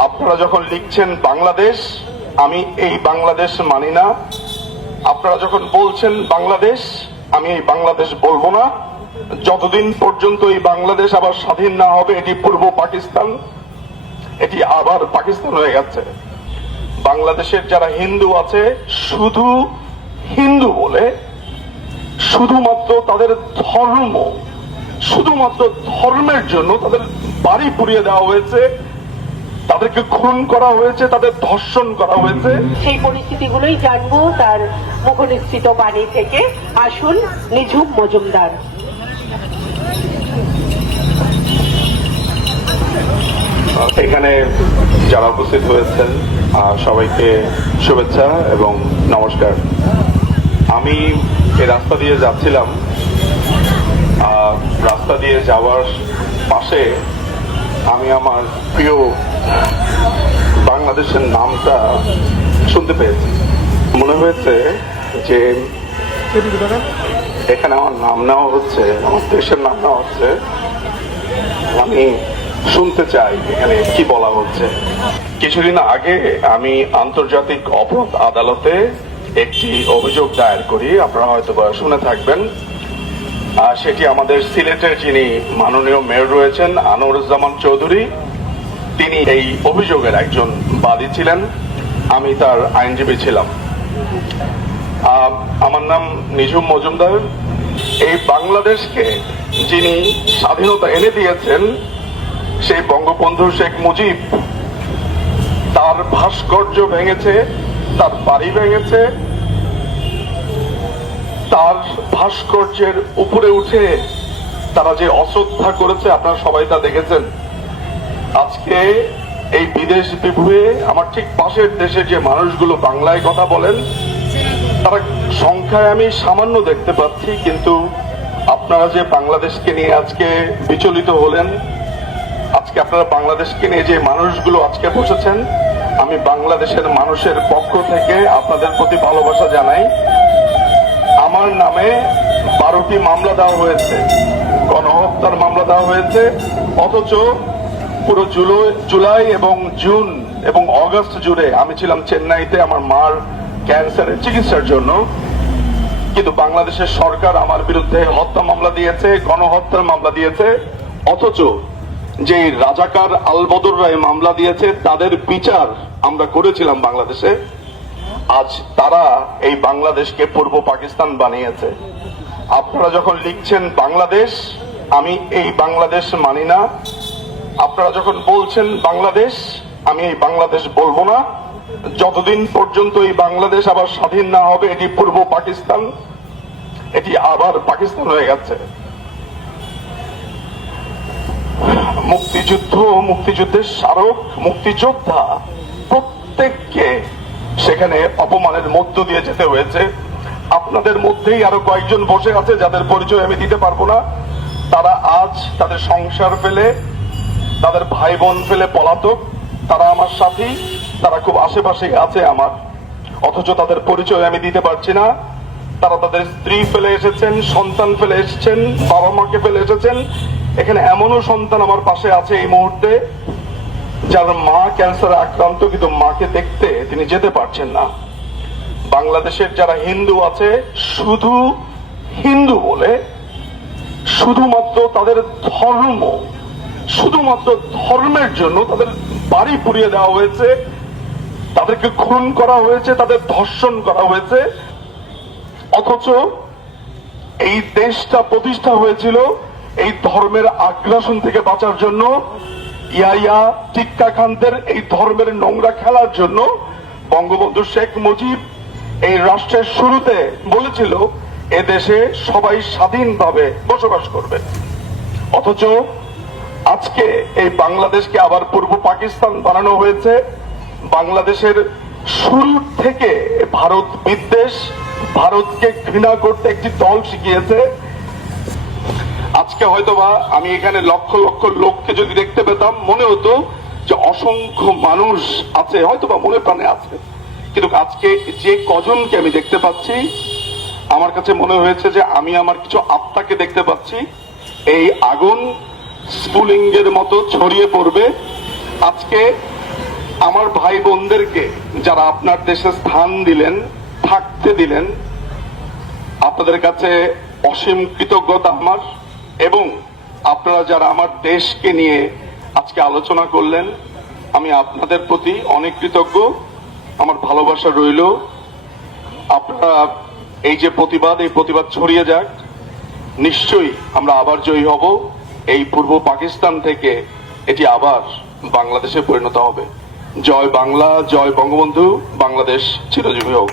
আপনারা যখন লিখছেন বাংলাদেশ, আমি এই বাংলাদেশ মানি না। আপনারা যখন বলছেন বাংলাদেশ, আমি এই বাংলাদেশ বলবো না। যতদিন পর্যন্ত এই বাংলাদেশ আবার স্বাধীন না হবে, এটি পূর্ব পাকিস্তান, এটি আবার পাকিস্তান হয়ে গেছে। বাংলাদেশের যারা হিন্দু আছে, শুধু হিন্দু বলে শুধুমাত্র তাদের ধর্ম, শুধুমাত্র ধর্মের জন্য তাদের বাড়ি পুড়িয়ে দেওয়া হয়েছে, তাদেরকে খুন করা হয়েছে, তাদের ধর্ষণ করা হয়েছে। সেই পরিস্থিতিগুলোই জানবো তার মুখনিসৃত বাণী থেকে। আসুন নিঝুম মজুমদার। এখানে যারা উপস্থিত হয়েছেন সবাইকে শুভেচ্ছা এবং নমস্কার। আমি এই রাস্তা দিয়ে যাচ্ছিলাম, রাস্তা দিয়ে যাওয়ার পাশে আমি আমার প্রিয় বাংলাদেশের নামটা শুনতে পেয়েছি। মনে হয়েছে যে এখানে আমার নাম নেওয়া হচ্ছে, আমার দেশের নাম নেওয়া হচ্ছে। আমি শুনতে চাই এখানে কি বলা হচ্ছে। কিছুদিন আগে আমি আন্তর্জাতিক অপরাধ আদালতে একটি অভিযোগ দায়ের করি, আপনারা হয়তো শুনে থাকবেন। সেটি আমাদের সিলেটের যিনি মাননীয় মেয়র রয়েছেন আনোয়ারুজ্জামান চৌধুরী, তিনি এই অভিযোগের একজন বাদী ছিলেন, আমি তার আইনজীবী ছিলাম। আমার নাম নিঝুম মজুমদার। এই বাংলাদেশকে যিনি স্বাধীনতা এনে দিয়েছেন, সেই বঙ্গবন্ধু শেখ মুজিব, তার ভাস্কর্য ভেঙেছে, তার বাড়ি ভেঙেছে, তার ভাস্কর্যের উপরে উঠে তারা যে অশ্রদ্ধা করেছে, আপনারা সবাই তা দেখেছেন। আজকে এই বিদেশ বিভুয়ে আমার ঠিক পাশের দেশে যে মানুষগুলো বাংলায় কথা বলেন, তারা সংখ্যায় আমি সামান্য দেখতে পাচ্ছি, কিন্তু আপনারা যে বাংলাদেশকে নিয়ে আজকে বিচলিত হলেন, আজকে আপনারা বাংলাদেশকে নিয়ে যে মানুষগুলো আজকে বসেছেন, আমি বাংলাদেশের মানুষের পক্ষ থেকে আপনাদের প্রতি ভালোবাসা জানাই। আমার নামে 12টি মামলা দেওয়া হয়েছে, গণহত্যার মামলা দেওয়া হয়েছে, অথচ পুরো জুলাই এবং জুন এবং অগস্ট জুড়ে আমি ছিলাম চেন্নাইতে আমার মার ক্যান্সারের চিকিৎসার জন্য। কিন্তু বাংলাদেশের সরকার আমার বিরুদ্ধে হত্যা মামলা দিয়েছে, গণহত্যার মামলা দিয়েছে, অথচ যে রাজাকার আলবদররা এই মামলা দিয়েছে তাদের বিচার আমরা করেছিলাম বাংলাদেশে। আজ তারা এই বাংলাদেশকে পূর্ব পাকিস্তান বানিয়েছে। আপনারা যখন লিখছেন বাংলাদেশ, আমি এই বাংলাদেশ মানি না। আপনারা যখন বলছেন বাংলাদেশ, আমি এই বাংলাদেশ বলবো না। যতদিন পর্যন্ত এই বাংলাদেশ আবার স্বাধীন না হবে, এটি পূর্ব পাকিস্তান, এটি আবার পাকিস্তান হয়ে গেছে। মুক্তিযুদ্ধ, মুক্তিযুদ্ধের স্মারক, মুক্তিযোদ্ধা প্রত্যেককে সেখানে অপমানের মধ্য দিয়ে যেতে হয়েছে। আপনাদের মধ্যেই আরো কয়েকজন বসে আছে যাদের পরিচয় আমি দিতে পারবো না। তারা আজ তাদের সংসার ফেলে, তাদের ভাই বোন ফেলে পলাতক। তারা আমার সাথী, তারা খুব আশেপাশে আছে আমার, অথচ তাদের পরিচয় আমি দিতে পারছি না। তারা তাদের স্ত্রী ফেলে এসেছেন, সন্তান ফেলে এসেছেন, বাবা মাকে ফেলে এসেছেন। এখানে এমনও সন্তান আমার পাশে আছে এই মুহূর্তে, যার মা ক্যান্সারে আক্রান্ত, কিন্তু মাকে দেখতে তিনি যেতে পারছেন না। বাংলাদেশের যারা হিন্দু আছে, শুধু হিন্দু বলে শুধুমাত্র তাদের ধর্ম, শুধুমাত্র ধর্মের জন্য তাদের বাড়ি পুড়িয়ে দেওয়া হয়েছে, তাদেরকে খুন করা হয়েছে, তাদের ধর্ষণ করা হয়েছে। অথচ এই দেশটা প্রতিষ্ঠা হয়েছিল এই ধর্মের আগ্রাসন থেকে বাঁচার জন্য, ইয়াইয়া টিক্কা খানদের এই ধর্মের নোংরা খেলার জন্য। বঙ্গবন্ধু শেখ মুজিব এই রাষ্ট্রের শুরুতে বলেছিল এদেশে সবাই স্বাধীনভাবে বসবাস করবে। অথচ আজকে এই বাংলাদেশকে আবার পূর্ব পাকিস্তান বানানো হয়েছে। বাংলাদেশের শুরু থেকে ভারত বিদ্বেষ, ভারতকে ঘৃণা করতে একটি দল শিখিয়েছে। আজকে হয়তোবা আমি এখানে লক্ষ লক্ষ লোককে যদি দেখতে পেতাম, মনে হতো যে অসংখ্য মানুষ আছে, হয়তোবা মনে প্রাণে আছে, কিন্তু আজকে যে কজনকে আমি দেখতে পাচ্ছি, আমার কাছে মনে হয়েছে যে আমি আমার কিছু আত্মাকে দেখতে পাচ্ছি। এই আগুন স্ফুলিঙ্গের মতো ছড়িয়ে পড়বে। আজকে আমার ভাই বোনদেরকে যারা আপনার দেশে স্থান দিলেন, থাকতে দিলেন, আপনাদের কাছে অসীম কৃতজ্ঞতা আমার। এবং আপনারা যারা আমার দেশকে নিয়ে আজকে আলোচনা করলেন, আমি আপনাদের প্রতি অনেক কৃতজ্ঞ। আমার ভালোবাসা রইল। আপনারা এই যে প্রতিবাদ, এই প্রতিবাদ ছড়িয়ে যাক। নিশ্চয়ই আমরা আবার জয়ী হব। এই পূর্ব পাকিস্তান থেকে এটি আবার বাংলাদেশে পরিণত হবে। জয় বাংলা, জয় বঙ্গবন্ধু, বাংলাদেশ চিরজীবী হোক।